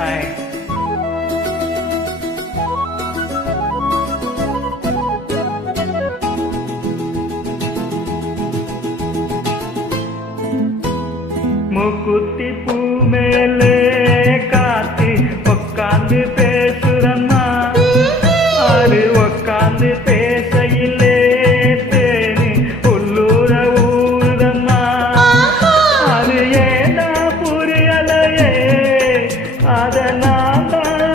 Hi. மூக்குத்தி பூ மேலே காத்து உக்காந்து பேசுறம்மா, அது உக்காந்து பேசையிலே தேனு உள்ளூர ஊருதம்மா. அது ஏதா புரியலையே, அத நான்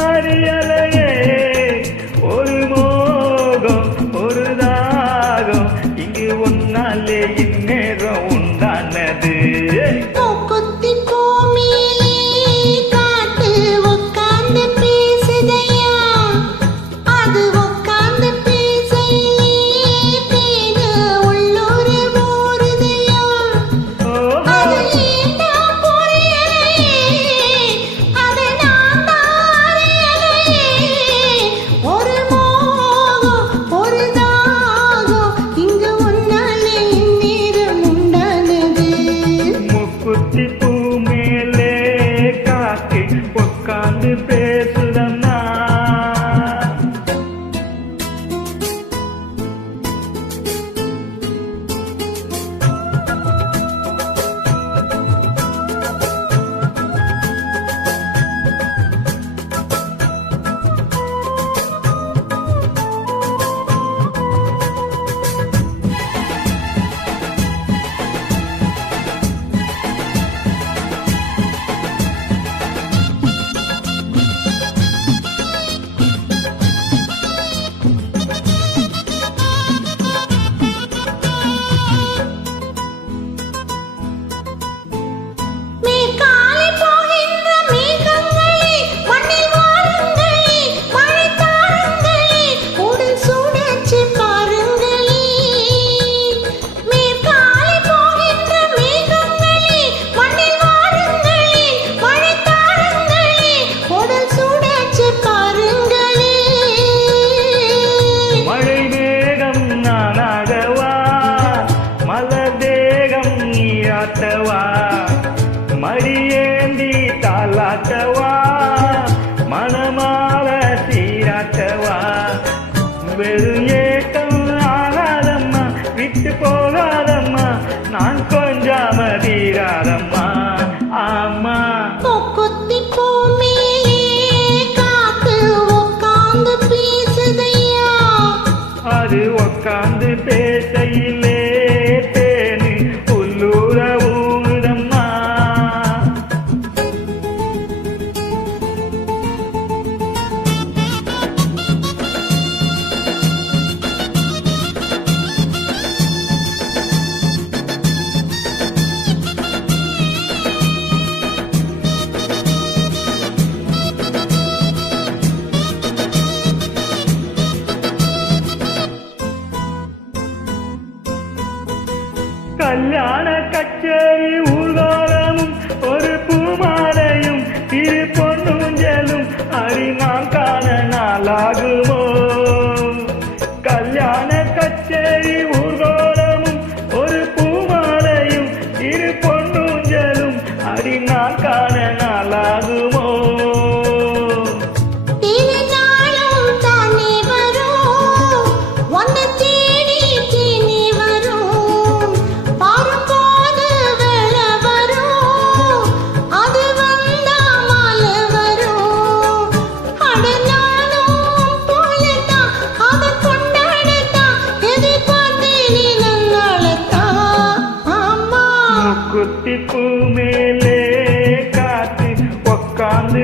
அறியலையே. ஒரு மோகம் ஒரு தாகம் இங்கு ஒன்னாலே இந்நேரம் உண்டானது. பூ மேலே காத்து உக்காந்து பேசுதம்மா. மடியேந்தி தாலாட்டவா, மனமால சீராட்டவா. வெறும் ஏக்கம் ஆகாதம்மா, விட்டு போகாதம்மா, நான் கொஞ்சாம தீராதம்மா. ஆமா கொத்தி பூ மேலே காத்து உக்காந்து பேசுதையா, அது உக்காந்து பேசையிலே தேனு உள்ளூர ஊருதம்மா. கல்யாண கச்சேரி ஊர்வலமும் ஒரு பூமாலையும் திரு பொன்னூஞ்சலும் அறிமான் காண நாளாகுமோ. கல்யாண கச்சேரி ஊர்வலமும் ஒரு பூமாலையும் திரு பொன்னூஞ்சலும் அறிமான் காண நாளாகுமோ. குத்தி பூ மேலே காத்து உக்காந்து